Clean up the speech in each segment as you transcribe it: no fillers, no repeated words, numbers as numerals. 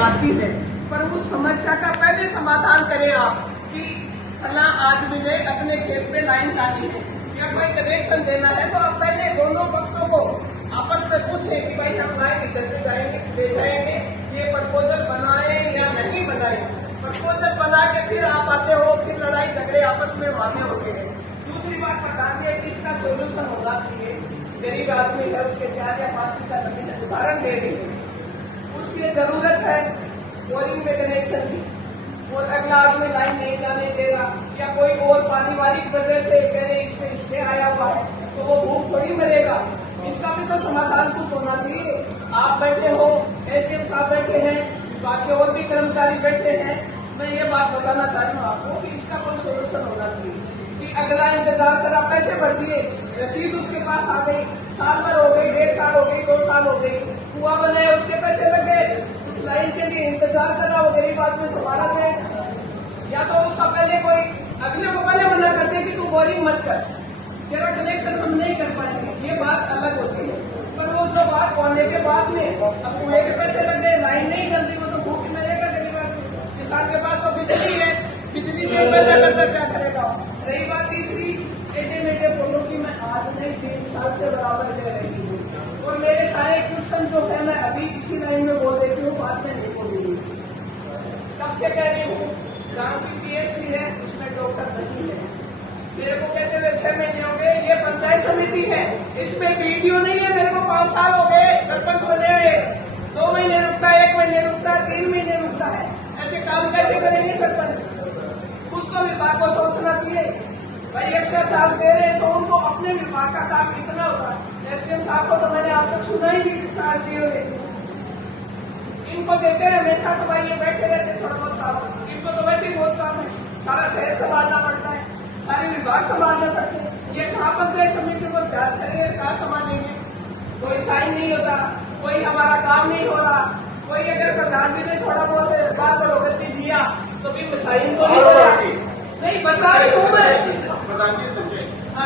आती है, पर उस समस्या का पहले समाधान करें आप कि फला आदमी ने अपने खेत में लाइन डाली है या कोई कनेक्शन देना है, तो आप पहले दोनों पक्षों को आपस में पूछे कि भाई हम लाइन इधर से जाएंगे ले जाएंगे, ये प्रपोजल बनाए या नहीं बनाए। प्रपोजल बना के फिर आप आते हो, फिर लड़ाई झगड़े आपस में वहां होते हैं। दूसरी बात बता दें कि इसका सोल्यूशन होना चाहिए। गरीब आदमी है, उसके 4 या 5 फीट का जमीन उदाहरण दे रही है, उसकी जरूरत है बोरिंग में कनेक्शन की, और अगला आदमी लाइन नहीं जाने देगा या कोई और पारिवारिक वजह से कह रहे इसमें स्टे आया हुआ है, तो वो भूख थोड़ी मरेगा। इसका भी तो समाधान कुछ होना चाहिए। आप बैठे हो, एसडीएम साहब बैठे हैं, बाकी और भी कर्मचारी बैठे हैं, मैं ये बात बताना चाह रही हूँ आपको कि इसका कोई सोल्यूशन होना चाहिए कि अगला इंतजार करा, पैसे भर दिए, रसीद उसके पास आ गई, साल भर हो गई, 1.5 साल हो गई, 2 साल हो गई, कुआं बनाया उसके पैसे लग गए, उस लाइन के लिए इंतजार करा, वो गरीब आदमी दोबारा जाएगा। या तो उसका पहले कोई अगले को पहले मना करते कि तू बोरिंग मत कर, तेरा कनेक्शन हम नहीं कर पाएंगे, ये बात अलग होती है। पर वो जो बात होने के बाद में अब कुएं के पैसे लग गए, लाइन नहीं जलती, वो तो भूख मरेगा गरीब आदमी। किसान के पास तो बिजली है, बिजली से पैदा करता क्या करेगा। रही बात तीसरी, एटे मेटे बोलो कि मैं आज नहीं 3 साल से बराबर ले रही हूँ, और मेरे सारे क्वेश्चन जो है मैं अभी इसी लाइन में बोल देती हूँ, बाद में नहीं बोलूंगी। कब से कह रही हूँ, गाँव की पीएचसी है, उसमें डॉक्टर नहीं है, मेरे को कहते हुए 6 महीने हो गए, ये पंचायत समिति है, इसमें वीडियो नहीं है, मेरे को 5 साल हो गए सरपंच बने हुए, 2 महीने रुकता है, 1 महीने रुकता है, 3 महीने रुकता है, ऐसे काम कैसे करेंगे सरपंच। उसको विभाग को सोचना चाहिए भाई, एक्स्ट्रा चार्ज दे रहे हैं तो उनको अपने विभाग का काम कितना होगा। एसडीएम साहब को तो मैंने आज तक सुना ही नहीं चार्ज दिए हुए, इनको देते हैं हमेशा, तो भाई ये बैठे रहते थोड़ा बहुत साहब, इनको तो वैसे ही बहुत काम है, सारा शहर संभालना पड़ता है, सारे विभाग संभालना पड़ते हैं, ये कहाँ पंचायत समिति को ध्यान करेंगे, कहाँ संभालेंगे। कोई साइन नहीं होता, कोई हमारा काम नहीं हो रहा, कोई अगर प्रधान जी ने थोड़ा बहुत बात बड़ों दिया तो भी साइन तो नहीं हो रहा। नहीं बता रही हूँ मैं,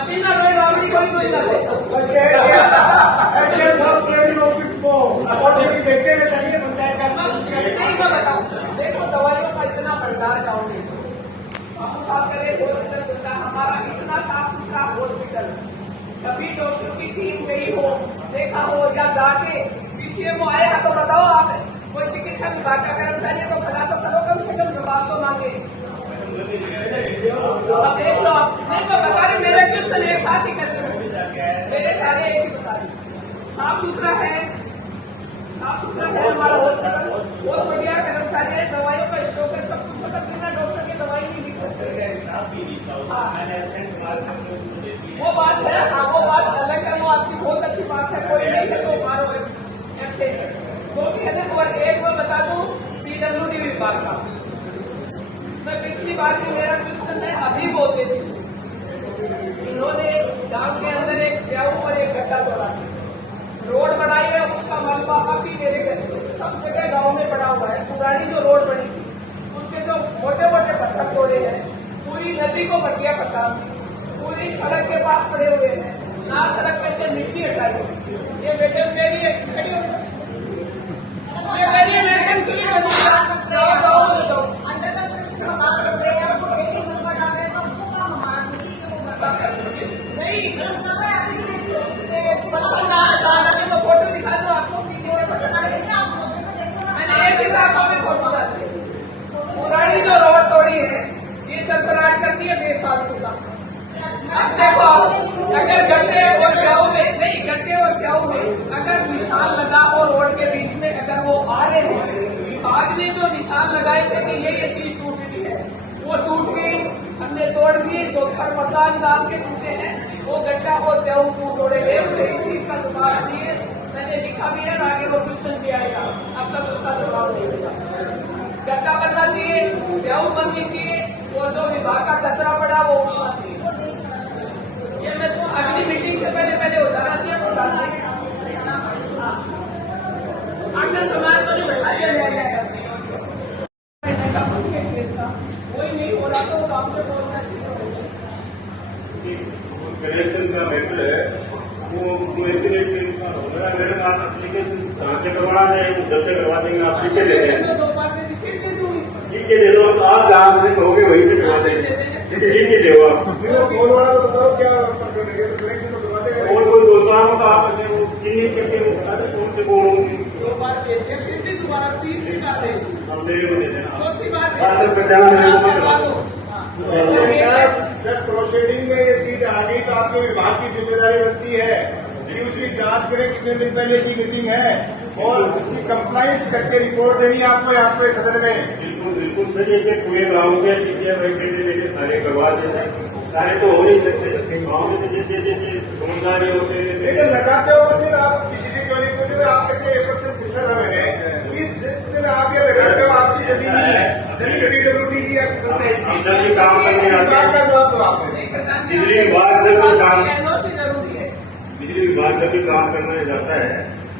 बिना रोई रावड़ी कोई नहीं मैं बताऊँ। देखो दवाइयों का इतना भंडार गाँव में, बाबू साहब करे हॉस्पिटल खुलता, हमारा इतना साफ सुथरा हॉस्पिटल, कभी डॉक्टर की टीम गई हो, देखा हो, या जाके पीसीएमओ आया तो बताओ आप, कोई चिकित्सा विभाग का कर्मचारी को खड़ा तो करो, कम से कम जवाब तो मांगे। अब देख लो आप, नहीं मैं बता रही, मेरे क्वेश्चन एक साथ ही करते हैं, मेरे सारे एक ही बता रही। साफ सुथरा है, साफ सुथरा है हमारा हॉस्पिटल, बहुत बढ़िया कर्मचारी है, दवाइयों का स्टॉक है, सब कुछ सकते बिना डॉक्टर की दवाई नहीं लिख सकते। वो बात है, हाँ वो बात अलग है, वो आपकी बहुत अच्छी बात है, कोई नहीं है तो मारो एब्सेंट। तो एक मैं बता दूं पीडब्ल्यूडी विभाग का, मैं पिछली बार भी मेरा क्वेश्चन है अभी बोलते थे, इन्होंने गांव के अंदर एक ब्याऊ और एक गड्ढा तोड़ा, रोड बनाई है, उसका मलबा अभी मेरे घर सब जगह गांव में पड़ा हुआ है। पुरानी जो रोड बनी थी उसके जो मोटे मोटे पत्थर तोड़े हैं, पूरी नदी को बढ़िया पता, पूरी सड़क के पास पड़े हुए हैं, ना सड़क में से मिट्टी हटाई। ये बेटे मेरी अमेरिकन के लिए फोटो दिखा दो आपको, मैंने ऐसे फोटो डाली। पुरानी जो रोड तोड़ी है ये चरपराट करती है बेफालतू का। अब देखो अगर गड्ढे और प्याऊ में नहीं, गड्ढे और प्याऊ में अगर निशान लगा हो रोड के बीच में, अगर वो आ रहे हैं, विभाग ने जो निशान लगाए थे कि ये चीज टूट गई है, वो टूट गई, हमने तोड़ दिए, जो घर मकान डाल के टूटे हैं वो गड्ढा और प्याऊ को तोड़े गए, मुझे इस चीज का जवाब चाहिए। मैंने लिखा भी है, आगे वो क्वेश्चन भी आएगा, अब तक उसका जवाब नहीं मिला। गड्ढा बनना चाहिए, प्याऊ बननी चाहिए, और जो विभाग का कचरा पड़ा वो उठना चाहिए। ये मैं अगली मीटिंग से पहले हो जाना चाहिए। आंगन समाज तो नहीं बैठा लिया कोई नहीं हो रहा, तो काम पे बोलना कनेक्शन का मैटर है, वो मेरे पास एप्लीकेशन कहाँ से करवाना है, उधर से करवा करवा देंगे, आप लिख के दे दें। तो 2 बार में लिख के दूंगी। लिख के दे दो, तो आप जहाँ से कहोगे वहीं से करवा देंगे। लिख के दो आप। फोन वाला तो बताओ क्या कनेक्शन तो करवा देगा। और कोई दोस्तों हो तो आप चीनी करके कौन से बोलोगे 2 बार भेजे, फिर भी दोबारा तीसरी बार भेजी, हम मेरे को दे देना। चौथी बार सर फिर देना मेरे को करवा दो। जब प्रोसीडिंग में ये चीज आ गई तो आपके विभाग की जिम्मेदारी बनती है कि उसकी जांच करें कितने दिन पहले की मीटिंग है और उसकी कंप्लाइंस करके रिपोर्ट देनी है आपको यहाँ पे सदन में। बिल्कुल बिल्कुल सर, ये पूरे गाँव के टीके बैठे सारे करवा देते हैं। सारे तो हो नहीं सकते, गाँव में तो जैसे जैसे रोजगार होते हैं। लेकिन लगाते हो उस दिन आप किसी से क्यों नहीं पूछे, आप कैसे एक से पूछा था मैंने कि जिस दिन आप ये लगाते हो आपकी जमीन नहीं है, जमीन PWD की हम जब भी काम करने आते हैं, का जवाब दो आपने। बिजली विभाग जब भी काम एनओसी जरूरी है। बिजली विभाग जब भी काम करने जाता है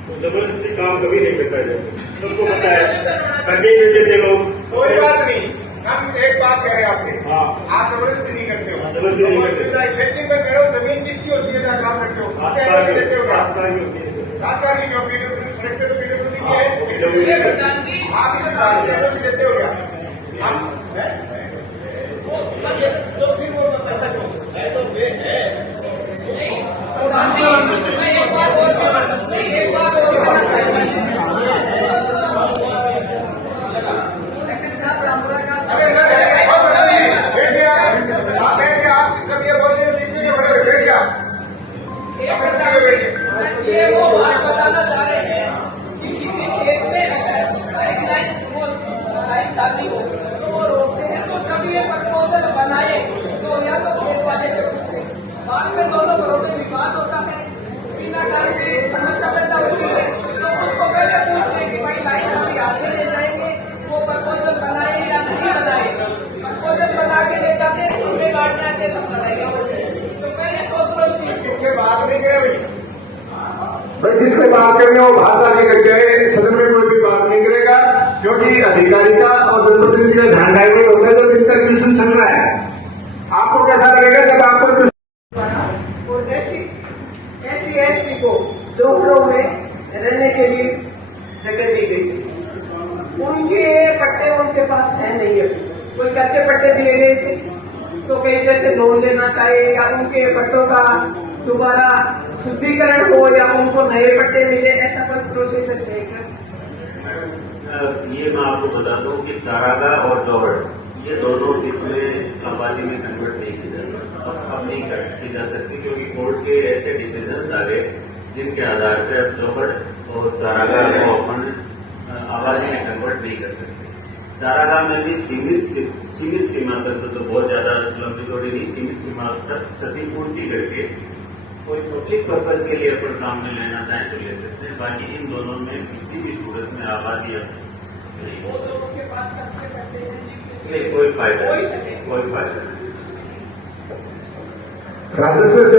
तो जबरदस्ती काम कभी नहीं करता है। सबको पता है करने नहीं देते लोग। कोई बात नहीं, हम एक बात कह रहे हैं आपसे, हाँ आप जबरदस्ती नहीं करते हो। जबरदस्ती नहीं करते। लेकिन मैं कह रहा हूँ जमीन किसकी होती है जहाँ काम करते हो, उसे एनओसी देते हो क्या? राजस्थान की क्यों सड़क पे तो PWD की है, प्रधान जी, आप इस बात से एनओसी देते हो क्या? हम तो फिर वो पैसा क्यों है तो वे है। प्रधान जी, मैं एक बात और कहना अरे सर बैठ गया, आप बैठ गया, आप सब ये बोल रहे पीछे के बड़े बैठ गया। ये वो बात बताना चाह रहे हैं कि किसी खेत में अगर लाइन डाली हो तो वो रोकते हैं, तो कभी ये प्रपोजल बनाए तो या तो खेत वाले से पूछे, बाद में दोनों घरों में विवाद होता है, बिना कारण की समस्या पैदा होती है, तो उसको पहले पूछ लें कि भाई लाइन हम यहाँ से ले जाएंगे, वो प्रपोजल बनाए या नहीं बनाए। प्रपोजल बना के ले जाते हैं, उनके गाड़ियाँ आके सब लड़ाइयाँ होती है, तो पहले सोच लो इस चीज को। किससे बात नहीं करे भाई जिससे बात करनी हो बात आगे करके आए, सदन में कोई भी बात नहीं करेगा क्योंकि अधिकारी का और जनप्रतिनिधि का ध्यान डाइवर्ट होता है जब इनका क्वेश्चन चल रहा है। आपको कैसा लगेगा जब आपको और SC/ST को झोपड़ों में रहने के लिए जगह दी गई थी। उनके पट्टे उनके पास है नहीं, अभी कोई कच्चे पट्टे दिए गए थे, तो कहीं जैसे लोन लेना चाहिए या उनके पट्टों का दोबारा शुद्धिकरण हो या उनको नए पट्टे मिले, ऐसा कोई प्रोसीजर है क्या? ये मैं आपको बता दूं कि चारागाह और जोहड़ ये दोनों इसमें आबादी में कन्वर्ट नहीं की जा सकती, अब नहीं की जा सकती क्योंकि कोर्ट के ऐसे डिसीजन आ गए जिनके आधार पर अब जोहड़ और चारागाह को अपन आबादी में कन्वर्ट नहीं कर सकते। चारागाह में भी सीमित सीमा तक तो बहुत ज्यादा लंबी चौड़ी नहीं, सीमित सीमा तक क्षतिपूर्ति करके कोई पब्लिक पर्पज के लिए अपन काम में लेना चाहें तो ले सकते हैं। बाकी इन दोनों में किसी भी सूरत में आबादी अब नहीं, वो तो उनके पास कच्चे पट्टे हैं कोई फायदा कोई नहीं, कोई फायदा नहीं। राजस्व